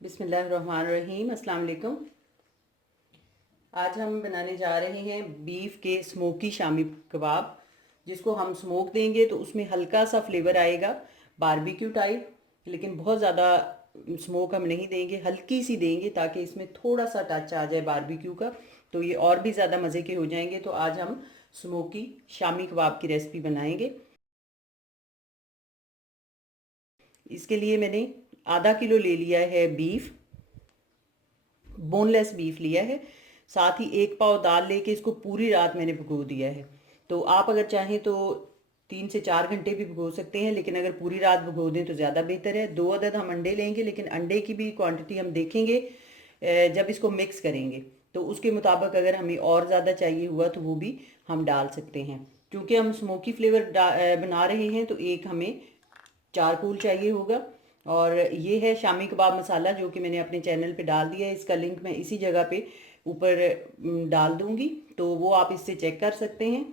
बिस्मिल्लाहिर्रहमानिर्रहीम। अस्सलाम वालेकुम। आज हम बनाने जा रहे हैं बीफ के स्मोकी शामी कबाब, जिसको हम स्मोक देंगे तो उसमें हल्का सा फ्लेवर आएगा बारबेक्यू टाइप, लेकिन बहुत ज़्यादा स्मोक हम नहीं देंगे, हल्की सी देंगे ताकि इसमें थोड़ा सा टच आ जाए बारबेक्यू का, तो ये और भी ज़्यादा मज़े के हो जाएंगे। तो आज हम स्मोकी शामी कबाब की रेसिपी बनाएंगे। इसके लिए मैंने आधा किलो ले लिया है बीफ, बोनलेस बीफ लिया है। साथ ही एक पाव दाल लेके इसको पूरी रात मैंने भिगो दिया है। तो आप अगर चाहें तो 3 से 4 घंटे भी भिगो सकते हैं, लेकिन अगर पूरी रात भिगो दें तो ज़्यादा बेहतर है। 2 अदद हम अंडे लेंगे, लेकिन अंडे की भी क्वांटिटी हम देखेंगे जब इसको मिक्स करेंगे, तो उसके मुताबिक अगर हमें और ज़्यादा चाहिए हुआ तो वो भी हम डाल सकते हैं। क्योंकि हम स्मोकी फ्लेवर बना रहे हैं तो एक हमें चारकोल चाहिए होगा। और ये है शामी कबाब मसाला, जो कि मैंने अपने चैनल पे डाल दिया है। इसका लिंक मैं इसी जगह पे ऊपर डाल दूंगी, तो वो आप इससे चेक कर सकते हैं।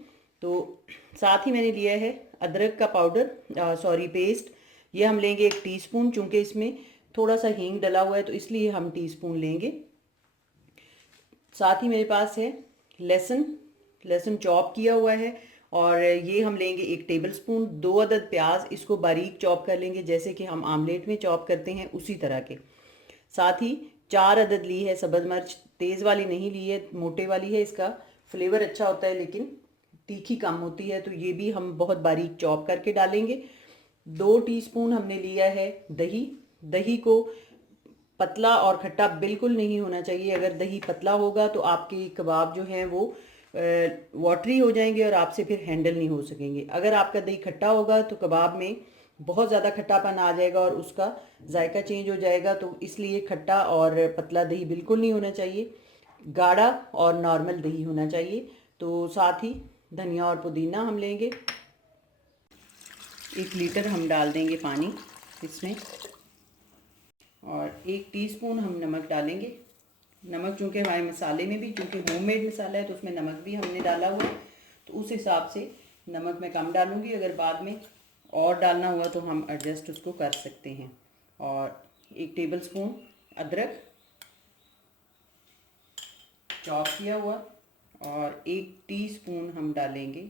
तो साथ ही मैंने लिया है अदरक का पाउडर, सॉरी पेस्ट। ये हम लेंगे 1 टीस्पून, चूँकि इसमें थोड़ा सा हींग डला हुआ है तो इसलिए हम टीस्पून लेंगे। साथ ही मेरे पास है लहसुन, लहसुन चॉप किया हुआ है, और ये हम लेंगे 1 टेबल स्पून। 2 अदद प्याज, इसको बारीक चॉप कर लेंगे जैसे कि हम आमलेट में चॉप करते हैं उसी तरह के। साथ ही 4 अदद ली है सब्ज़ मिर्च, तेज़ वाली नहीं ली है, मोटे वाली है। इसका फ्लेवर अच्छा होता है लेकिन तीखी कम होती है, तो ये भी हम बहुत बारीक चॉप करके डालेंगे। 2 टीस्पून हमने लिया है दही। दही को पतला और खट्टा बिल्कुल नहीं होना चाहिए। अगर दही पतला होगा तो आपके कबाब जो हैं वो वाटरी हो जाएंगे और आपसे फिर हैंडल नहीं हो सकेंगे। अगर आपका दही खट्टा होगा तो कबाब में बहुत ज़्यादा खट्टापन आ जाएगा और उसका जायका चेंज हो जाएगा। तो इसलिए खट्टा और पतला दही बिल्कुल नहीं होना चाहिए, गाढ़ा और नॉर्मल दही होना चाहिए। तो साथ ही धनिया और पुदीना हम लेंगे। 1 लीटर हम डाल देंगे पानी इसमें, और 1 टीस्पून हम नमक डालेंगे। नमक चूँकि हमारे मसाले में भी, चूँकि होममेड मसाला है तो उसमें नमक भी हमने डाला हुआ है, तो उस हिसाब से नमक मैं कम डालूँगी। अगर बाद में और डालना हुआ तो हम एडजस्ट उसको कर सकते हैं। और 1 टेबल स्पून अदरक चॉप किया हुआ, और 1 टीस्पून हम डालेंगे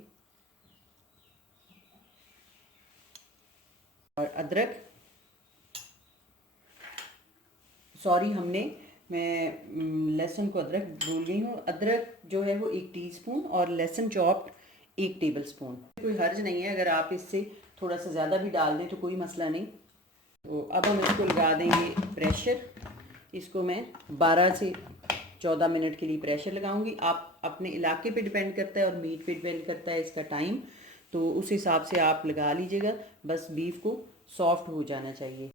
और अदरक, सॉरी मैं लहसुन को अदरक भूल गई हूँ। अदरक जो है वो 1 टीस्पून और लहसुन चॉप्ड 1 टेबल स्पून। कोई हर्ज नहीं है, अगर आप इससे थोड़ा सा ज़्यादा भी डाल दें तो कोई मसला नहीं। तो अब हम इसको लगा देंगे प्रेशर। इसको मैं 12 से 14 मिनट के लिए प्रेशर लगाऊंगी। आप अपने इलाके पे डिपेंड करता है और मीट पे डिपेंड करता है इसका टाइम, तो उस हिसाब से आप लगा लीजिएगा। बस बीफ को सॉफ्ट हो जाना चाहिए।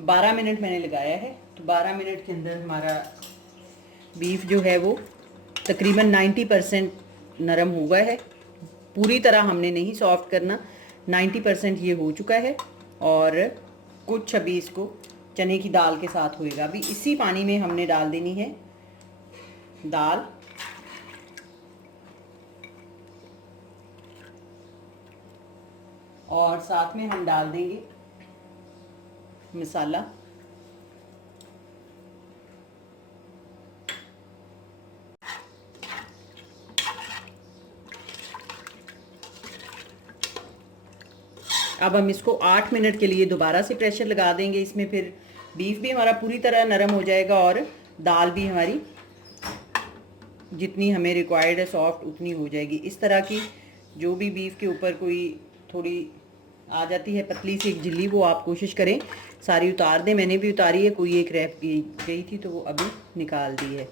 12 मिनट मैंने लगाया है, तो 12 मिनट के अंदर हमारा बीफ जो है वो तकरीबन 90% नरम हुआ है। पूरी तरह हमने नहीं सॉफ्ट करना, 90% ये हो चुका है। और कुछ अभी इसको चने की दाल के साथ होएगा। अभी इसी पानी में हमने डाल देनी है दाल, और साथ में हम डाल देंगे मसाला। अब हम इसको 8 मिनट के लिए दोबारा से प्रेशर लगा देंगे। इसमें फिर बीफ भी हमारा पूरी तरह नरम हो जाएगा और दाल भी हमारी जितनी हमें रिक्वायर्ड है सॉफ्ट उतनी हो जाएगी। इस तरह की जो भी बीफ के ऊपर कोई थोड़ी आ जाती है पतली सी एक झिल्ली, वो आप कोशिश करें सारी उतार दें। मैंने भी उतारी है, कोई एक रह गई थी तो वो अभी निकाल दी है।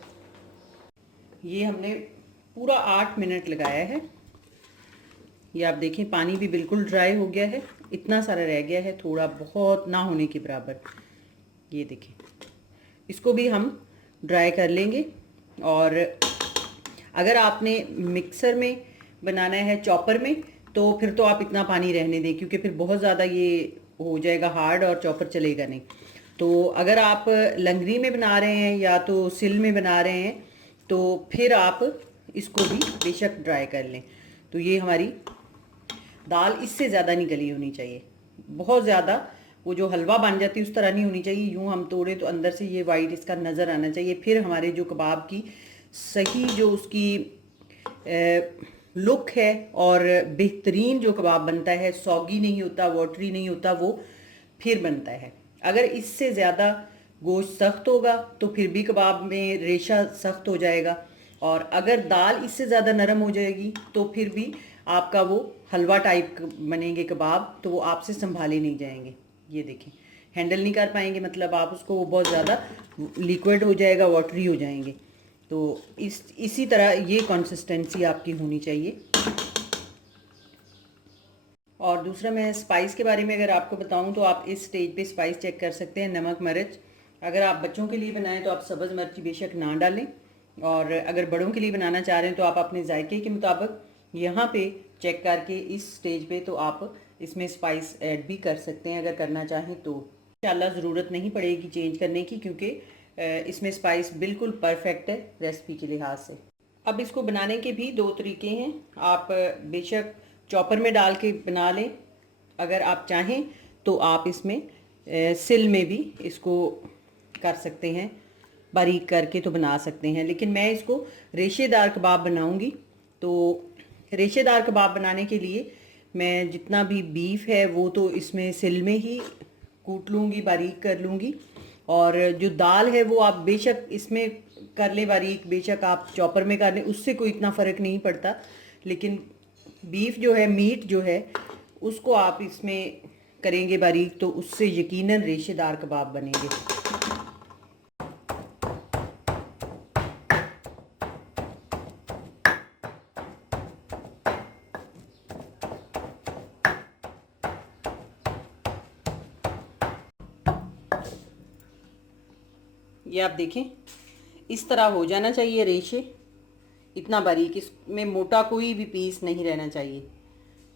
ये हमने पूरा 8 मिनट लगाया है। ये आप देखें पानी भी बिल्कुल ड्राई हो गया है, इतना सारा रह गया है, थोड़ा बहुत ना होने के बराबर। ये देखें, इसको भी हम ड्राई कर लेंगे। और अगर आपने मिक्सर में बनाना है, चॉपर में, तो फिर तो आप इतना पानी रहने दें, क्योंकि फिर बहुत ज़्यादा ये हो जाएगा हार्ड और चॉपर चलेगा नहीं। तो अगर आप लंगरी में बना रहे हैं या तो सिल में बना रहे हैं तो फिर आप इसको भी बेशक ड्राई कर लें। तो ये हमारी दाल इससे ज़्यादा नहीं गली होनी चाहिए, बहुत ज़्यादा वो जो हलवा बन जाती है उस तरह नहीं होनी चाहिए। यूँ हम तोड़े तो अंदर से ये वाइट इसका नज़र आना चाहिए, फिर हमारे जो कबाब की सही जो उसकी लुक है और बेहतरीन जो कबाब बनता है, सौगी नहीं होता, वाटरी नहीं होता, वो फिर बनता है। अगर इससे ज़्यादा गोश्त सख्त होगा तो फिर भी कबाब में रेशा सख्त हो जाएगा, और अगर दाल इससे ज़्यादा नरम हो जाएगी तो फिर भी आपका वो हलवा टाइप बनेंगे कबाब, तो वो आपसे संभाले नहीं जाएंगे। ये देखें, हैंडल नहीं कर पाएंगे, मतलब आप उसको, वो बहुत ज़्यादा लिक्विड हो जाएगा, वाटरी हो जाएंगे। तो इसी तरह ये कंसिस्टेंसी आपकी होनी चाहिए। और दूसरा, मैं स्पाइस के बारे में अगर आपको बताऊं तो आप इस स्टेज पे स्पाइस चेक कर सकते हैं। नमक, मिर्च, अगर आप बच्चों के लिए बनाएं तो आप सब्ज़ मिर्च बेशक ना डालें, और अगर बड़ों के लिए बनाना चाह रहे हैं तो आप अपने जायके के मुताबिक यहाँ पे चेक करके इस स्टेज पे तो आप इसमें स्पाइस ऐड भी कर सकते हैं अगर करना चाहें तो। इंशाल्लाह ज़रूरत नहीं पड़ेगी चेंज करने की, क्योंकि इसमें स्पाइस बिल्कुल परफेक्ट है रेसिपी के लिहाज से। अब इसको बनाने के भी दो तरीके हैं। आप बेशक चॉपर में डाल के बना लें, अगर आप चाहें तो आप इसमें सिल में भी इसको कर सकते हैं, बारीक करके तो बना सकते हैं। लेकिन मैं इसको रेशेदार कबाब बनाऊंगी, तो रेशेदार कबाब बनाने के लिए मैं जितना भी बीफ है वो तो इसमें सिल में ही कूट लूँगी, बारीक कर लूँगी, और जो दाल है वो आप बेशक इसमें कर लें बारीक, बेशक आप चॉपर में कर लें, उससे कोई इतना फ़र्क नहीं पड़ता। लेकिन बीफ जो है, मीट जो है, उसको आप इसमें करेंगे बारीक तो उससे यकीनन रेशेदार कबाब बनेंगे। ये आप देखें, इस तरह हो जाना चाहिए रेशे, इतना बारीक, इसमें मोटा कोई भी पीस नहीं रहना चाहिए।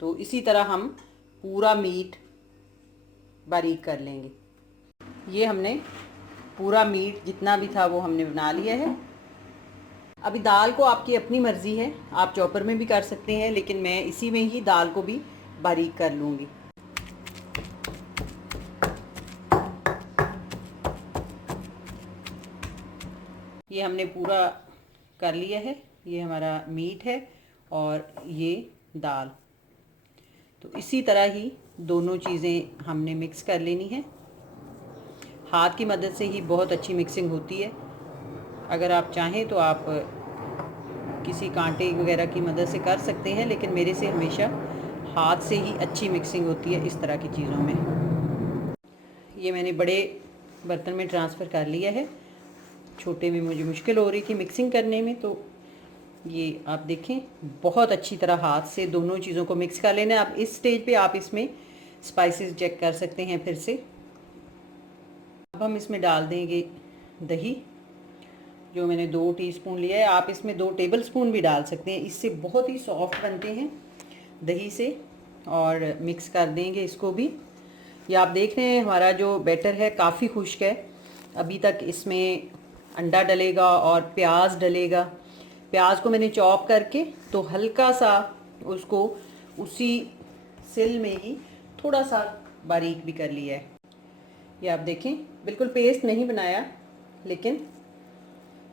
तो इसी तरह हम पूरा मीट बारीक कर लेंगे। ये हमने पूरा मीट जितना भी था वो हमने बना लिया है। अभी दाल को आपकी अपनी मर्ज़ी है, आप चॉपर में भी कर सकते हैं, लेकिन मैं इसी में ही दाल को भी बारीक कर लूँगी। ये हमने पूरा कर लिया है। ये हमारा मीट है और ये दाल। तो इसी तरह ही दोनों चीज़ें हमने मिक्स कर लेनी है। हाथ की मदद से ही बहुत अच्छी मिक्सिंग होती है। अगर आप चाहें तो आप किसी कांटे वगैरह की मदद से कर सकते हैं, लेकिन मेरे से हमेशा हाथ से ही अच्छी मिक्सिंग होती है इस तरह की चीज़ों में। ये मैंने बड़े बर्तन में ट्रांसफ़र कर लिया है, छोटे में मुझे मुश्किल हो रही थी मिक्सिंग करने में। तो ये आप देखें, बहुत अच्छी तरह हाथ से दोनों चीज़ों को मिक्स कर लेना है। आप इस स्टेज पे आप इसमें स्पाइसेस चेक कर सकते हैं फिर से। अब हम इसमें डाल देंगे दही, जो मैंने 2 टीस्पून लिया है। आप इसमें 2 टेबलस्पून भी डाल सकते हैं, इससे बहुत ही सॉफ्ट बनते हैं दही से। और मिक्स कर देंगे इसको भी। ये आप देख रहे हैं हमारा जो बैटर है काफ़ी खुश्क है। अभी तक इसमें अंडा डलेगा और प्याज डलेगा। प्याज को मैंने चॉप करके तो हल्का सा उसको उसी सिल में ही थोड़ा सा बारीक भी कर लिया है। ये आप देखें, बिल्कुल पेस्ट नहीं बनाया, लेकिन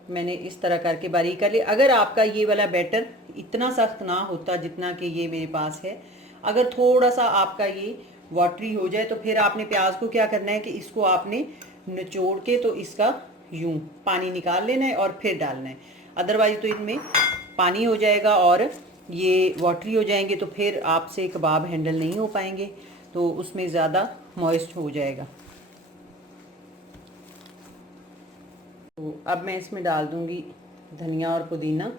मैंने इस तरह करके बारीक कर लिया। अगर आपका ये वाला बैटर इतना सख्त ना होता जितना कि ये मेरे पास है, अगर थोड़ा सा आपका ये वाटरी हो जाए तो फिर आपने प्याज को क्या करना है कि इसको आपने निचोड़ के तो इसका यूं पानी निकाल लेना है और फिर डालना है। अदरवाइज़ तो इनमें पानी हो जाएगा और ये वाटरी हो जाएंगे, तो फिर आपसे कबाब हैंडल नहीं हो पाएंगे, तो उसमें ज़्यादा मॉइस्ट हो जाएगा। तो अब मैं इसमें डाल दूँगी धनिया और पुदीना।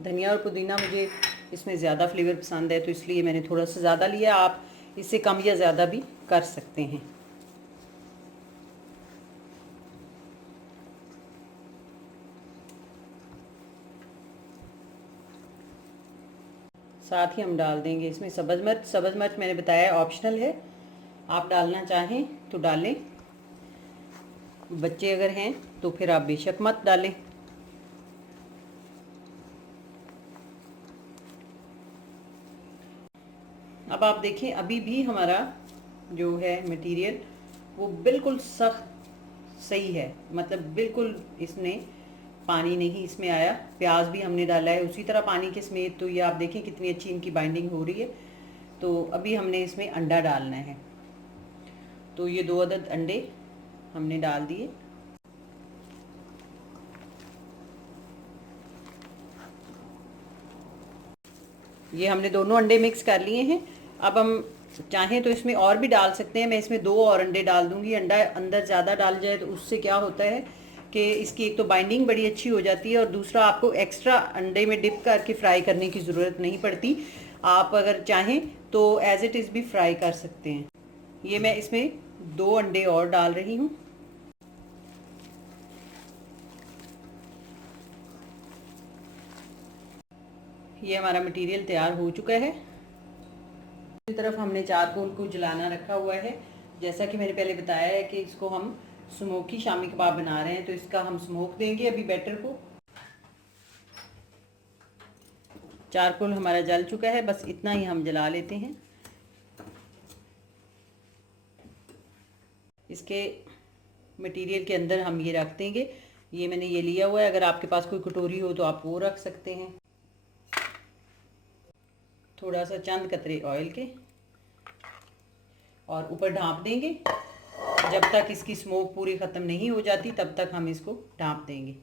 धनिया और पुदीना मुझे इसमें ज़्यादा फ्लेवर पसंद है, तो इसलिए मैंने थोड़ा सा ज़्यादा लिया। आप इससे कम या ज़्यादा भी कर सकते हैं। साथ ही हम डाल देंगे इसमें सब्ज़ मिर्च। सब्ज़ मिर्च मैंने बताया ऑप्शनल है, आप डालना चाहें तो डालें, बच्चे अगर हैं तो फिर आप बेशक मत डालें। अब आप देखें, अभी भी हमारा जो है मटेरियल वो बिल्कुल सख्त सही है, मतलब बिल्कुल इसमें पानी नहीं इसमें आया। प्याज भी हमने डाला है उसी तरह पानी के समेत। तो ये आप देखें कितनी अच्छी इनकी बाइंडिंग हो रही है। तो अभी हमने इसमें अंडा डालना है। तो ये 2 अदद अंडे हमने डाल दिए। ये हमने दोनों अंडे मिक्स कर लिए हैं। अब हम चाहें तो इसमें और भी डाल सकते हैं। मैं इसमें 2 और अंडे डाल दूंगी। अंडा अंदर ज़्यादा डाल जाए तो उससे क्या होता है कि इसकी एक तो बाइंडिंग बड़ी अच्छी हो जाती है, और दूसरा आपको एक्स्ट्रा अंडे में डिप करके फ्राई करने की ज़रूरत नहीं पड़ती। आप अगर चाहें तो एज इट इज़ भी फ्राई कर सकते हैं। ये मैं इसमें 2 अंडे और डाल रही हूँ। ये हमारा मटेरियल तैयार हो चुका है। दूसरी तरफ हमने चारकोल को जलाना रखा हुआ है। जैसा कि मैंने पहले बताया है कि इसको हम स्मोकी शामी कबाब बना रहे हैं, तो इसका हम स्मोक देंगे अभी बैटर को। चारकोल हमारा जल चुका है, बस इतना ही हम जला लेते हैं। इसके मटेरियल के अंदर हम ये रख देंगे। ये मैंने ये लिया हुआ है, अगर आपके पास कोई कटोरी हो तो आप वो रख सकते हैं। थोड़ा सा चंद कतरे ऑयल के, और ऊपर ढाँप देंगे। जब तक इसकी स्मोक पूरी ख़त्म नहीं हो जाती तब तक हम इसको ढाँप देंगे।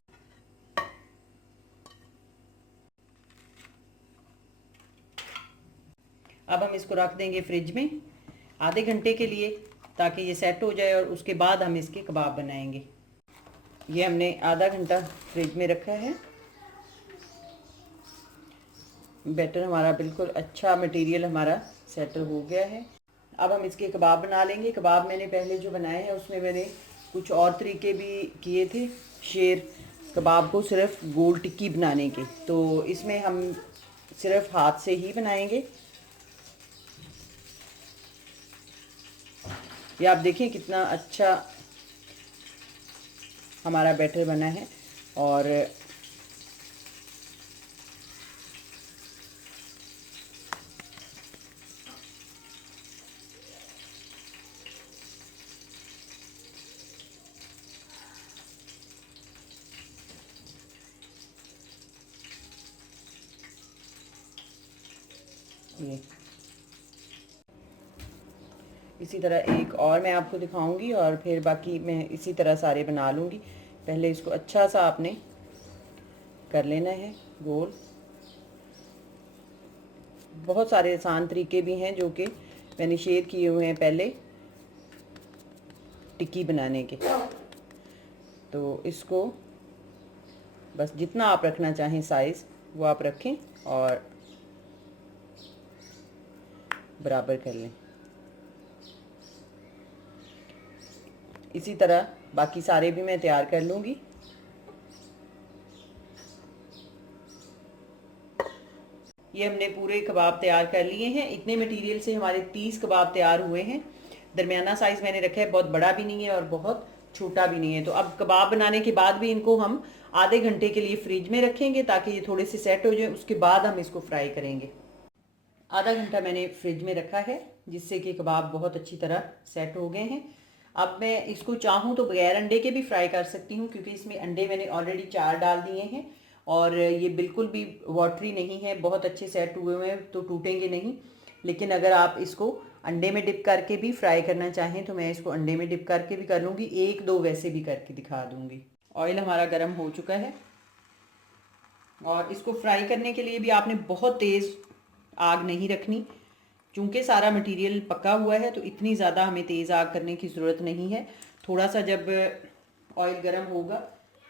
अब हम इसको रख देंगे फ्रिज में आधे घंटे के लिए, ताकि ये सेट हो जाए, और उसके बाद हम इसके कबाब बनाएंगे। ये हमने आधा घंटा फ्रिज में रखा है। बैटर हमारा बिल्कुल अच्छा, मटेरियल हमारा सेटल हो गया है। अब हम इसके कबाब बना लेंगे। कबाब मैंने पहले जो बनाए हैं उसमें मैंने कुछ और तरीके भी किए थे शेर कबाब को सिर्फ गोल टिक्की बनाने के, तो इसमें हम सिर्फ हाथ से ही बनाएंगे। ये आप देखें कितना अच्छा हमारा बैटर बना है। और ये इसी तरह एक और मैं आपको दिखाऊंगी, और फिर बाकी मैं इसी तरह सारे बना लूँगी। पहले इसको अच्छा सा आपने कर लेना है गोल। बहुत सारे आसान तरीके भी हैं जो कि मैंने शेयर किए हुए हैं पहले टिक्की बनाने के। तो इसको बस जितना आप रखना चाहें साइज़ वो आप रखें और बराबर कर लें। इसी तरह बाकी सारे भी मैं तैयार कर लूँगी। ये हमने पूरे कबाब तैयार कर लिए हैं। इतने मटेरियल से हमारे 30 कबाब तैयार हुए हैं। दरमियाना साइज़ मैंने रखा है, बहुत बड़ा भी नहीं है और बहुत छोटा भी नहीं है। तो अब कबाब बनाने के बाद भी इनको हम आधे घंटे के लिए फ्रिज में रखेंगे ताकि ये थोड़े से सेट हो जाए, उसके बाद हम इसको फ्राई करेंगे। आधा घंटा मैंने फ्रिज में रखा है जिससे कि कबाब बहुत अच्छी तरह सेट हो गए हैं। अब मैं इसको चाहूँ तो बगैर अंडे के भी फ्राई कर सकती हूँ, क्योंकि इसमें अंडे मैंने ऑलरेडी 4 डाल दिए हैं और ये बिल्कुल भी वाटरी नहीं है, बहुत अच्छे सेट हुए हुए हैं तो टूटेंगे नहीं। लेकिन अगर आप इसको अंडे में डिप करके भी फ्राई करना चाहें तो मैं इसको अंडे में डिप करके भी कर लूँगी, 1-2 वैसे भी करके दिखा दूँगी। ऑयल हमारा गर्म हो चुका है और इसको फ्राई करने के लिए भी आपने बहुत तेज़ आग नहीं रखनी, चूँकि सारा मटेरियल पका हुआ है तो इतनी ज़्यादा हमें तेज़ आग करने की ज़रूरत नहीं है। थोड़ा सा जब ऑयल गर्म होगा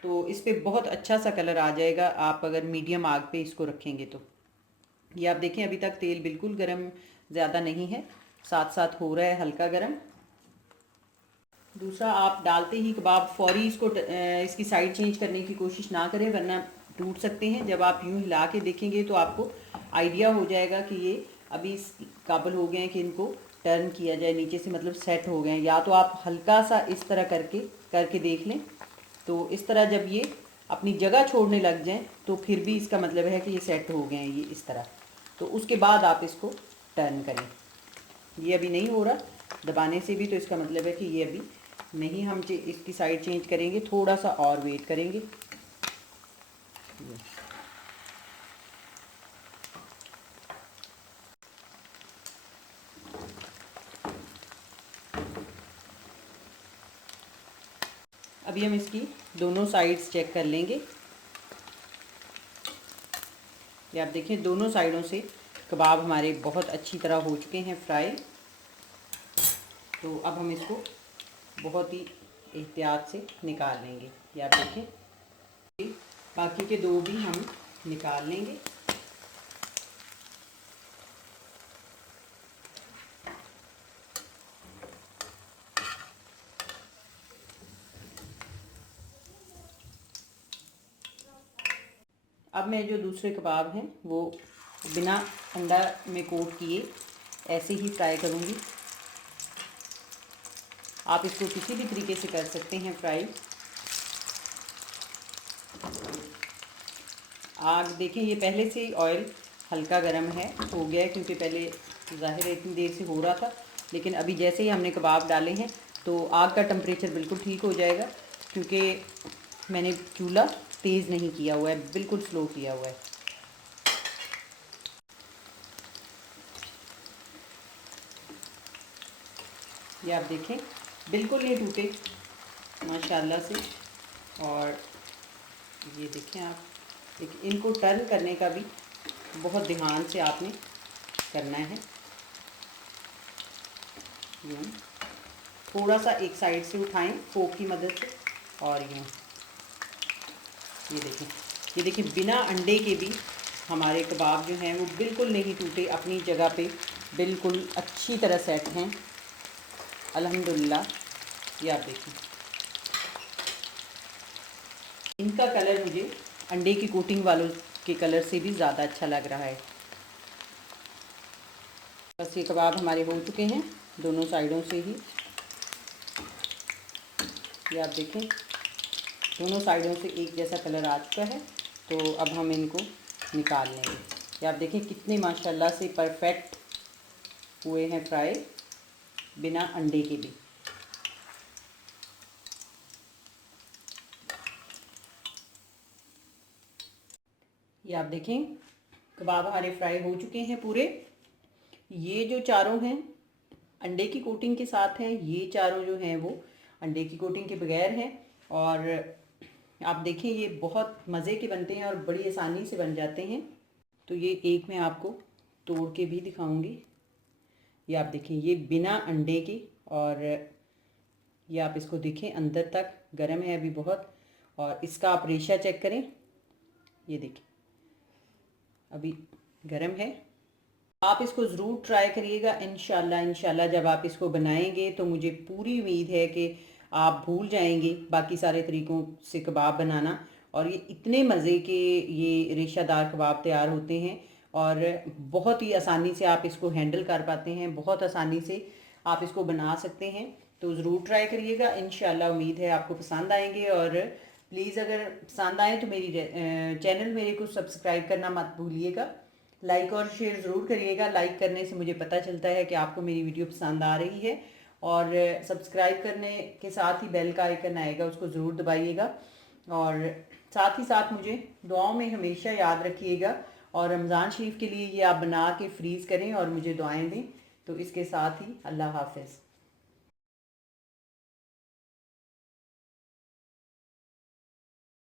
तो इस पर बहुत अच्छा सा कलर आ जाएगा, आप अगर मीडियम आग पे इसको रखेंगे तो। ये आप देखें अभी तक तेल बिल्कुल गर्म ज़्यादा नहीं है, साथ साथ हो रहा है हल्का गर्म। दूसरा, आप डालते ही कबाब फौरी इसको इसकी साइड चेंज करने की कोशिश ना करें, वरना टूट सकते हैं। जब आप यूँ हिला के देखेंगे तो आपको आइडिया हो जाएगा कि ये अभी इस काबिल हो गए हैं कि इनको टर्न किया जाए नीचे से, मतलब सेट हो गए हैं। या तो आप हल्का सा इस तरह करके देख लें। तो इस तरह जब ये अपनी जगह छोड़ने लग जाएं तो फिर भी इसका मतलब है कि ये सेट हो गए हैं, ये इस तरह। तो उसके बाद आप इसको टर्न करें। ये अभी नहीं हो रहा, दबाने से भी, तो इसका मतलब है कि ये अभी नहीं, हम इसकी साइड चेंज करेंगे, थोड़ा सा और वेट करेंगे। अभी हम इसकी दोनों साइड्स चेक कर लेंगे। ये आप देखें दोनों साइडों से कबाब हमारे बहुत अच्छी तरह हो चुके हैं फ्राई। तो अब हम इसको बहुत ही एहतियात से निकाल लेंगे। ये आप देखें बाकी के दो भी हम निकाल लेंगे। अब मैं जो दूसरे कबाब हैं वो बिना अंडा में कोट किए ऐसे ही फ्राई करूँगी। आप इसको किसी भी तरीके से कर सकते हैं फ्राई। आग देखें, ये पहले से ही ऑयल हल्का गर्म है, हो गया है, क्योंकि पहले ज़ाहिर है इतनी देर से हो रहा था, लेकिन अभी जैसे ही हमने कबाब डाले हैं तो आग का टेम्परेचर बिल्कुल ठीक हो जाएगा, क्योंकि मैंने चूल्हा तेज़ नहीं किया हुआ है, बिल्कुल स्लो किया हुआ है। ये आप देखें बिल्कुल नहीं टूटे माशाल्लाह से। और ये देखें आप, इनको टर्न करने का भी बहुत ध्यान से आपने करना है। यूँ थोड़ा सा एक साइड से उठाएं फोक की मदद से, और यूँ ये देखें बिना अंडे के भी हमारे कबाब जो हैं वो बिल्कुल नहीं टूटे, अपनी जगह पे बिल्कुल अच्छी तरह सेट हैं अल्हम्दुलिल्लाह। ये आप देखें, इनका कलर मुझे अंडे की कोटिंग वालों के कलर से भी ज़्यादा अच्छा लग रहा है। बस ये कबाब हमारे हो चुके हैं दोनों साइडों से ही। ये आप देखें दोनों साइडों से एक जैसा कलर आ चुका है, तो अब हम इनको निकाल लेंगे। ये आप देखें कितने माशाल्लाह से परफेक्ट हुए हैं फ्राई बिना अंडे के भी। ये आप देखें कबाब हमारे फ्राई हो चुके हैं पूरे। ये जो चारों हैं अंडे की कोटिंग के साथ हैं, ये चारों जो हैं वो अंडे की कोटिंग के बगैर हैं। और आप देखें ये बहुत मज़े के बनते हैं और बड़ी आसानी से बन जाते हैं। तो ये एक मैं आपको तोड़ के भी दिखाऊंगी। ये आप देखें ये बिना अंडे के, और ये आप इसको देखें अंदर तक गर्म है अभी बहुत, और इसका आप रेशा चेक करें, ये देखें अभी गर्म है। आप इसको ज़रूर ट्राई करिएगा इंशाल्लाह। इंशाल्लाह जब आप इसको बनाएंगे तो मुझे पूरी उम्मीद है कि आप भूल जाएंगे बाकी सारे तरीक़ों से कबाब बनाना, और ये इतने मज़े के ये रेशादार कबाब तैयार होते हैं और बहुत ही आसानी से आप इसको हैंडल कर पाते हैं, बहुत आसानी से आप इसको बना सकते हैं। तो ज़रूर ट्राई करिएगा, इंशाल्लाह उम्मीद है आपको पसंद आएंगे। और प्लीज़ अगर पसंद आए तो मेरी चैनल मेरे को सब्सक्राइब करना मत भूलिएगा, लाइक और शेयर ज़रूर करिएगा। लाइक करने से मुझे पता चलता है कि आपको मेरी वीडियो पसंद आ रही है, और सब्सक्राइब करने के साथ ही बेल का आइकन आएगा, उसको ज़रूर दबाइएगा। और साथ ही साथ मुझे दुआओं में हमेशा याद रखिएगा, और रमज़ान शरीफ के लिए ये आप बना के फ्रीज़ करें और मुझे दुआएं दें। तो इसके साथ ही अल्लाह हाफ़िज़।